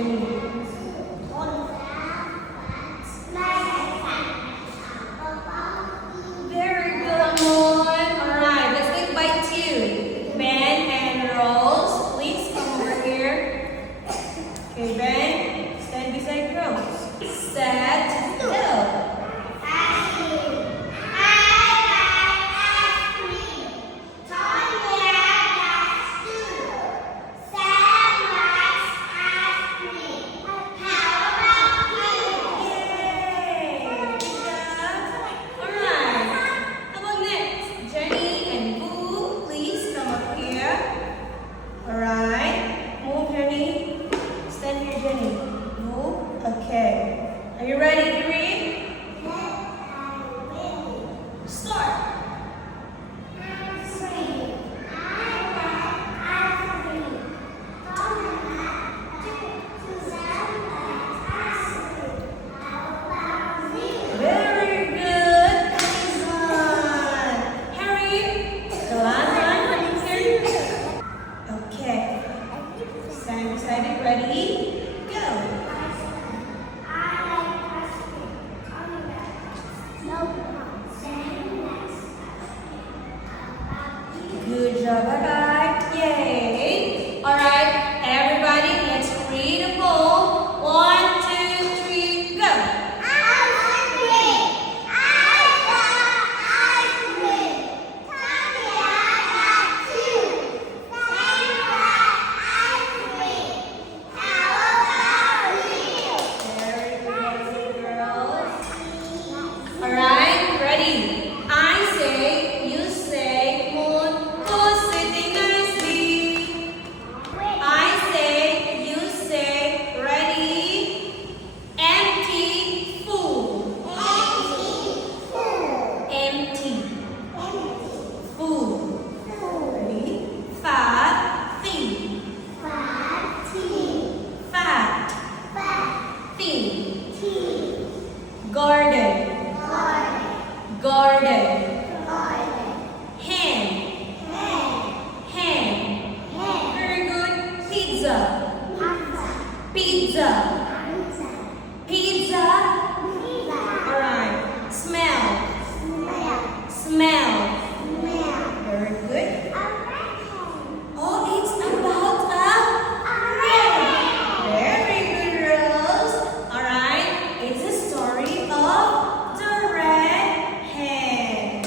Jenny. Very good, Amon. Alright, let's take bite two. Ben and Rose, please come over here. Okay, Ben, stand beside Rose. Set, go. Okay. Are you ready to read? Start. Very good. Excellent. Harry, the last one. Here. Okay. Stand beside it. Ready? Go. Good job, bye-bye. Yay. All right, everybody, let's read a poem. 1, 2, 3, go. Very good, girls. All right, ready? I say, you say, moon, who's sitting nicely? I say, you say, ready? Empty, full. Empty, full. Ready? Fat, thin. Fat, thin. Garden, garden. Hen, hen. Very good. Pizza, pizza. Pizza. All right. Smell, smell. Very good. Oh, it's about a very good, Rose. All right. It's a story of the red hen.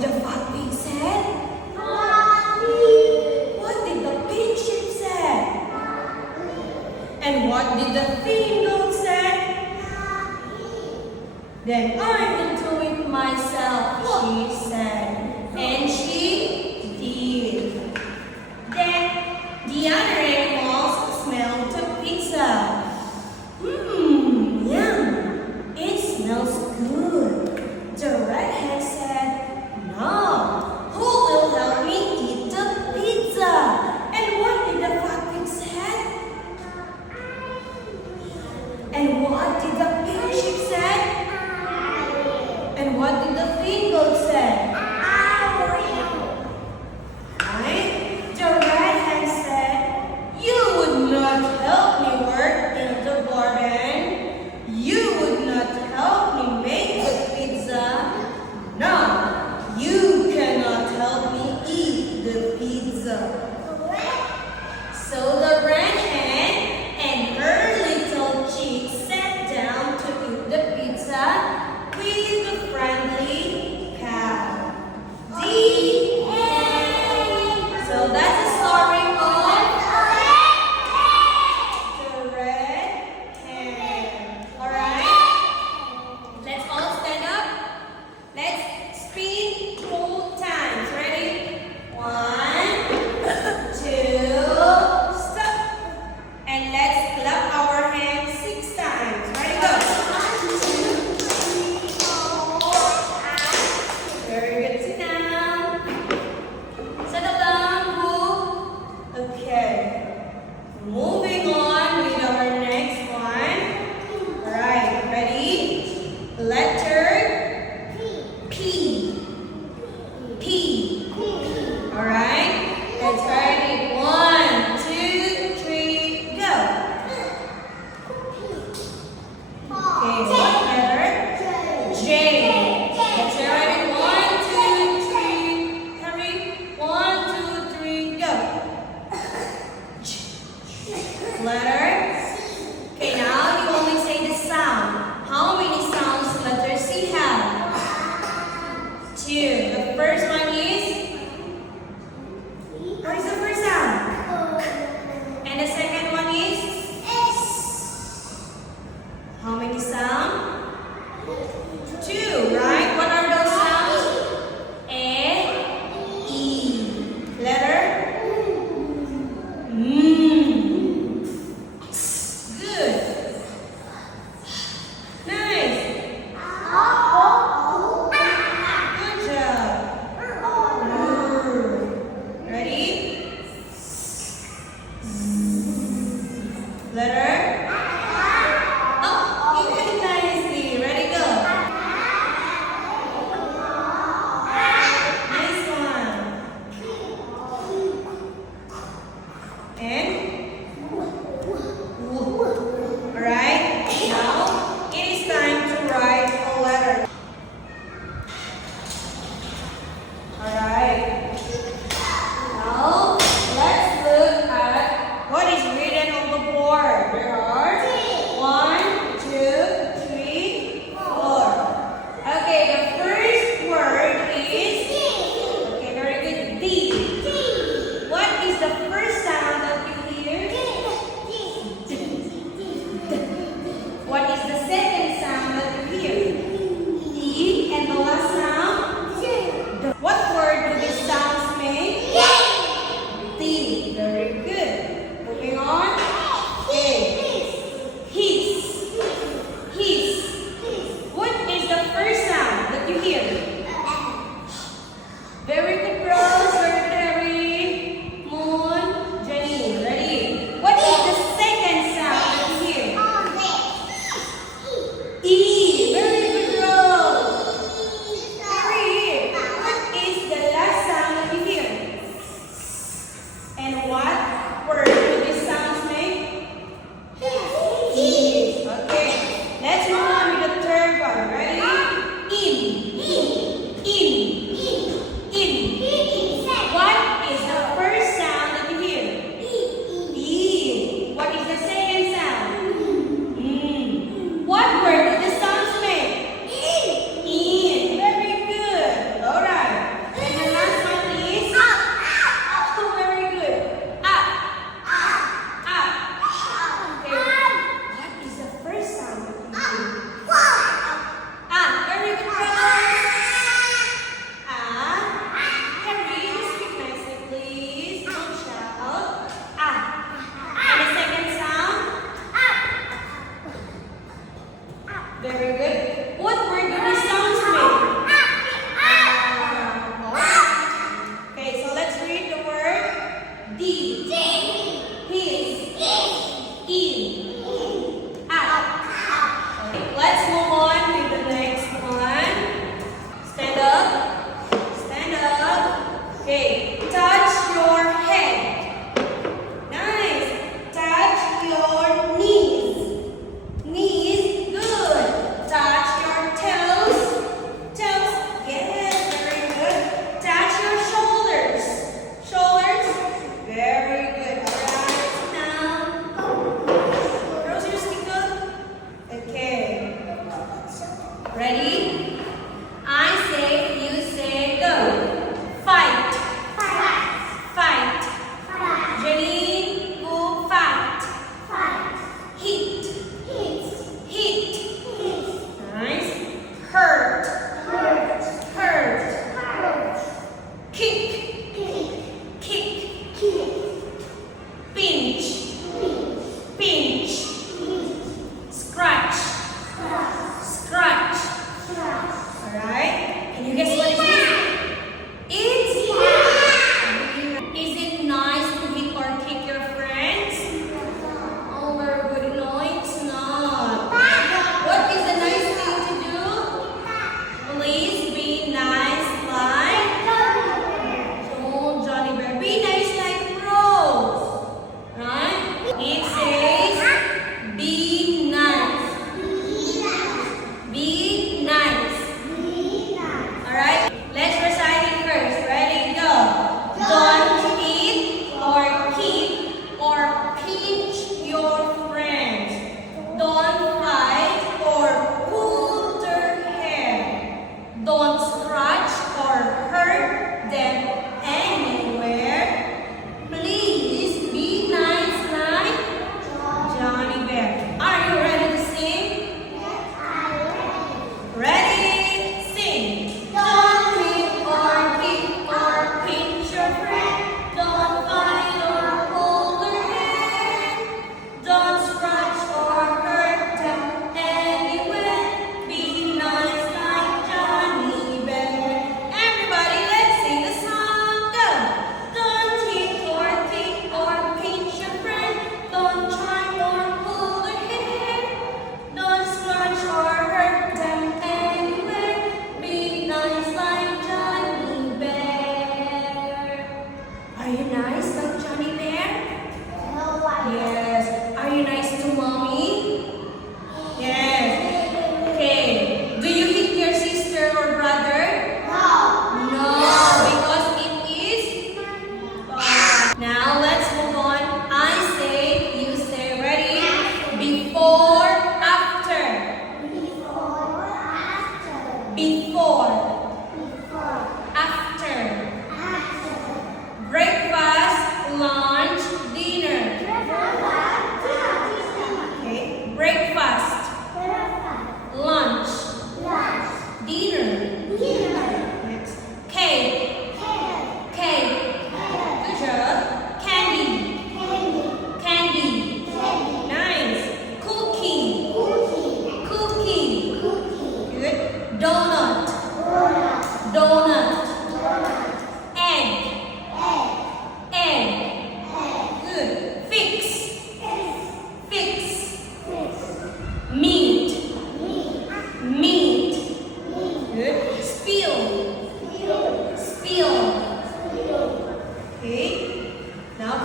did the fat pig say? What did the pink sheep say? And what did the thin goat say? Then I'm into it myself, she said. And she did. Then the other animals smelled the pizza. Yum! It smells good. The red hen said, no, who will help me eat the pizza? And what did the fat pig say? And what did the pink sheep say? And what did the thin goat say? Right? The red hen said, you would not help me work in the garden. You would not help me make the pizza. No, you cannot help me eat the pizza. So the red hen and her little chick sat down to eat the pizza with the friendly cow. The end. So that's the story of the red hen. Alright? Let's all stand up. Let's spin 2 times. Ready? 1, 2, stop. And let's clap our hands 6 times. Ready? Go. Very good. Sit down. Settle down. Who? Okay. Moving on with our next one. Alright, ready? Letter P. P. Alright? Let's write it. 1, 2, 3, go. Okay, what letter? J. Let's write it. 1, 2, 3. Hurry. 1, 2, 3, go. Letter. Okay, now you only say the sound. How many sounds letter C have? 2. The first one is. What is the first sound? And the second one is. How many sounds? 2, right? What are those sounds? A, E. Letter? Good. Nice. Good job.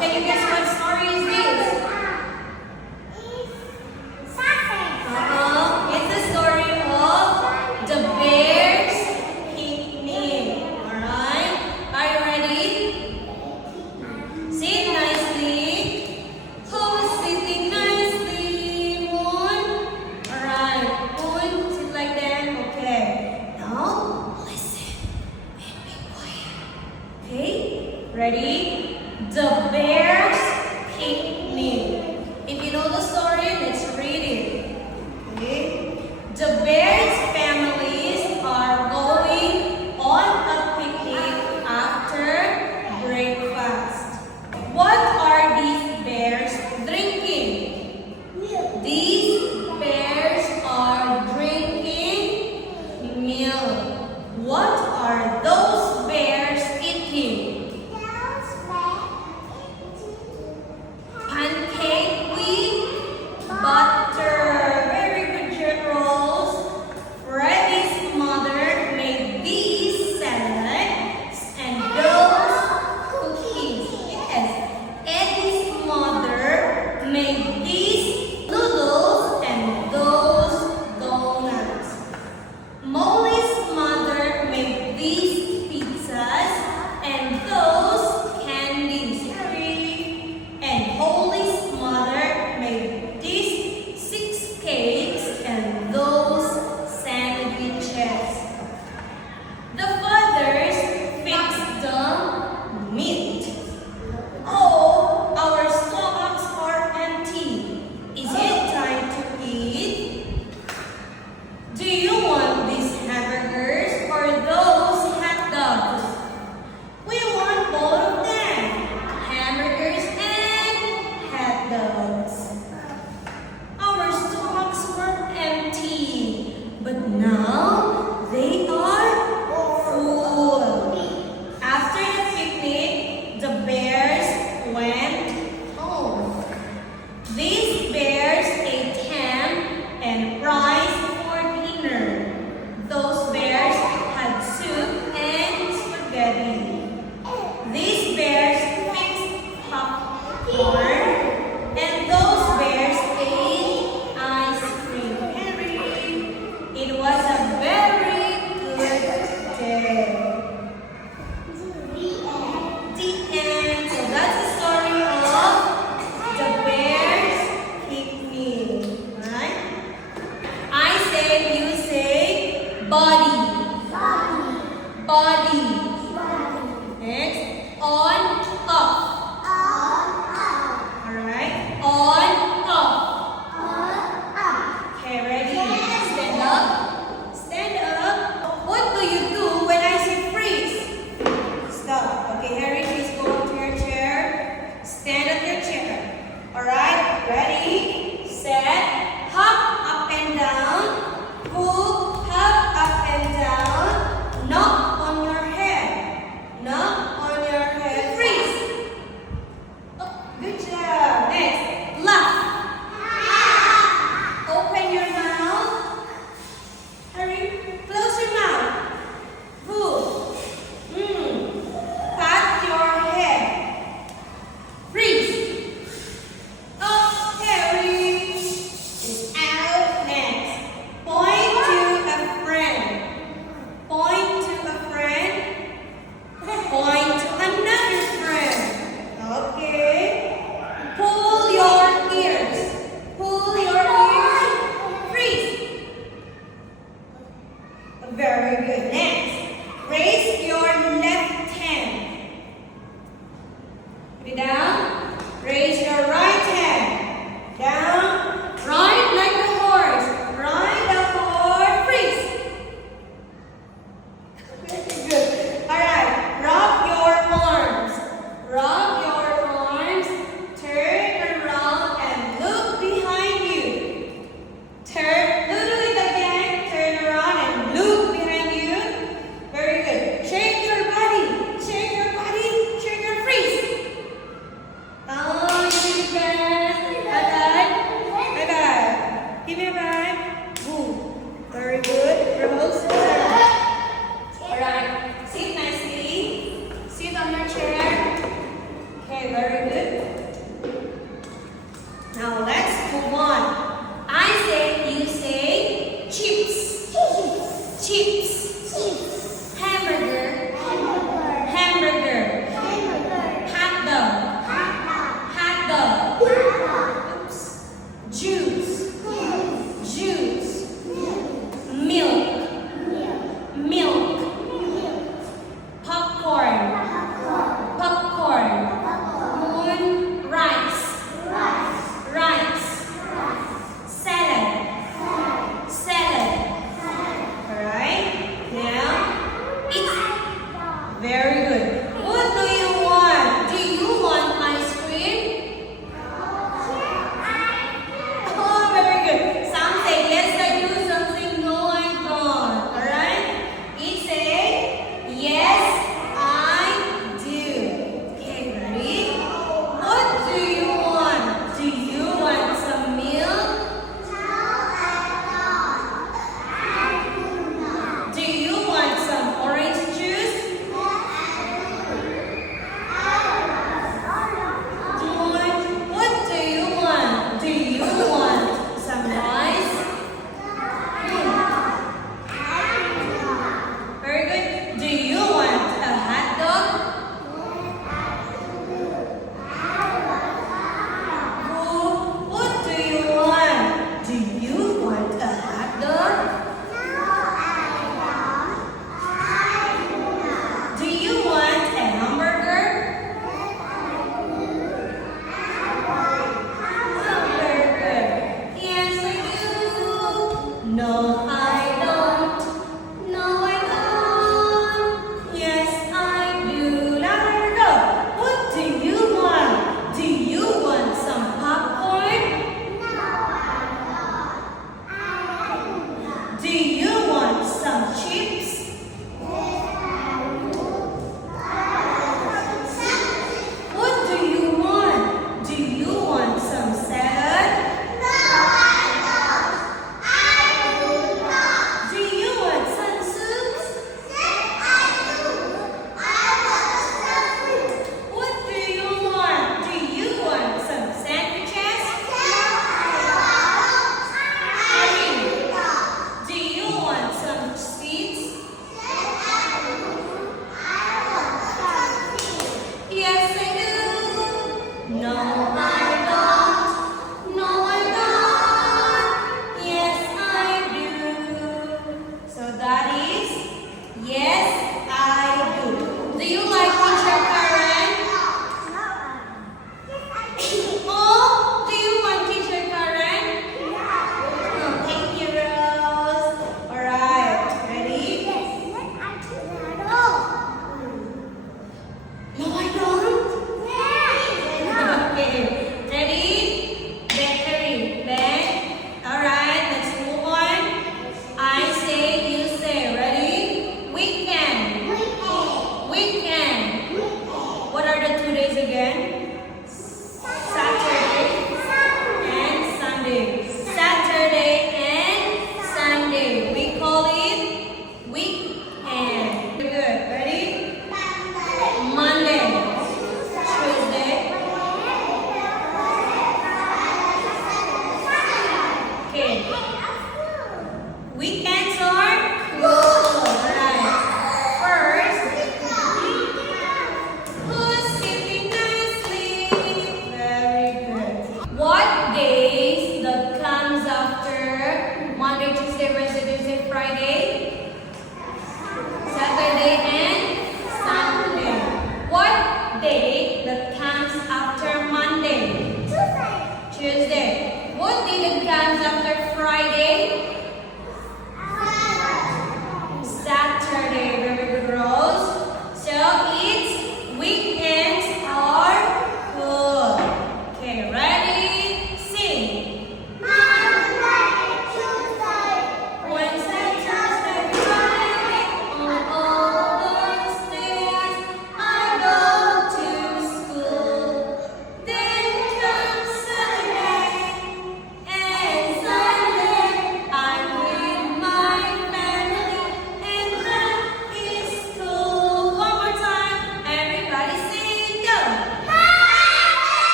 Can you guess what story is this? It's the story of the bear's picnic. Alright? Are you ready? Sit nicely. Who's sitting nicely? Moon? Alright. Moon, sit like that. Okay. Now, listen and be quiet. Okay? Ready? The bear's picnic. If you know the story, let's read it. Okay? The bear's families are going on a picnic after breakfast. What are these bears drinking? These bears are drinking milk. What are those bears eating? Pancake with butter. Very good, generals. Freddy's mother made these salads and those cookies. Yes, Eddie's mother made these noodles and those donuts. Molly's mother made these pizzas and those candies. And Holly's mother made these 6 cakes and those sandwiches. The fathers fixed the meat. Oh, our stomachs are empty. Is it time to eat? Do you want these hamburgers or those hot dogs? We want both of them. Hamburgers and hot dogs. Our stomachs were empty, but now they are full. After the picnic, the bears went home. These bears ate ham and rice for dinner. Those bears had soup and spaghetti. These bears fixed popcorn, and those bears ate ice cream. It was a very good day. The end. So that's the story of the bear's picnic. Right? I say, you say, body. Body. Next, on, up.